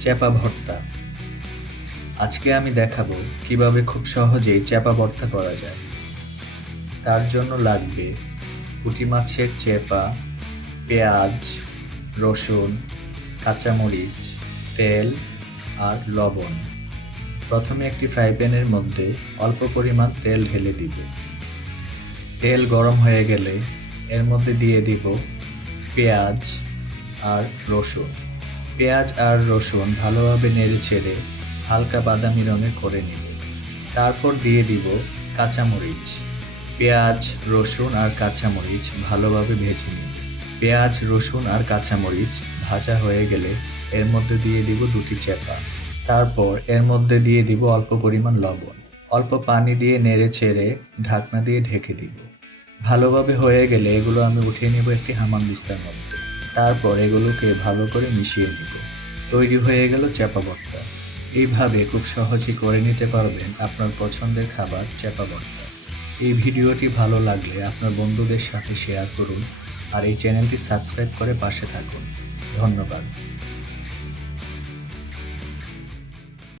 চ্যাপা ভর্তা। আজকে আমি দেখাবো কিভাবে খুব সহজেই চ্যাপা ভর্তা করা যায়। তার জন্য লাগবে পুঁটি মাছের চ্যাপা, পেঁয়াজ, রসুন, কাঁচামরিচ, তেল আর লবণ। প্রথমে একটি ফ্রাই প্যানের মধ্যে অল্প পরিমাণ তেল ঢেলে দিব। তেল গরম হয়ে গেলে এর মধ্যে দিয়ে দিব পেঁয়াজ আর রসুন। পেঁয়াজ আর রসুন ভালোভাবে নেড়েচেড়ে হালকা বাদামি রঙের করে নিব। তারপর দিয়ে দিব কাঁচামরিচ। পেঁয়াজ, রসুন আর কাঁচামরিচ ভালোভাবে ভেজে নিব। পেঁয়াজ, রসুন আর কাঁচামরিচ ভাজা হয়ে গেলে এর মধ্যে দিয়ে দিব দুটি চ্যাপা। তারপর এর মধ্যে দিয়ে দিব অল্প পরিমাণ লবণ। অল্প পানি দিয়ে নেড়েচেড়ে ঢাকনা দিয়ে ঢেকে দিব। ভালোভাবে হয়ে গেলে এগুলো আমি উঠিয়ে নিব একটি হামানদিস্তার মধ্যে। তারপর এগুলোকে ভালো করে মিশিয়ে নিব। তৈরি হয়ে গেল চ্যাপা ভর্তা। এইভাবে খুব সহজেই করে নিতে পারবেন আপনার পছন্দের খাবার চ্যাপা ভর্তা। এই ভিডিওটি ভালো লাগলে আপনার বন্ধুদের সাথে শেয়ার করুন আর এই চ্যানেলটি সাবস্ক্রাইব করে পাশে থাকুন। ধন্যবাদ।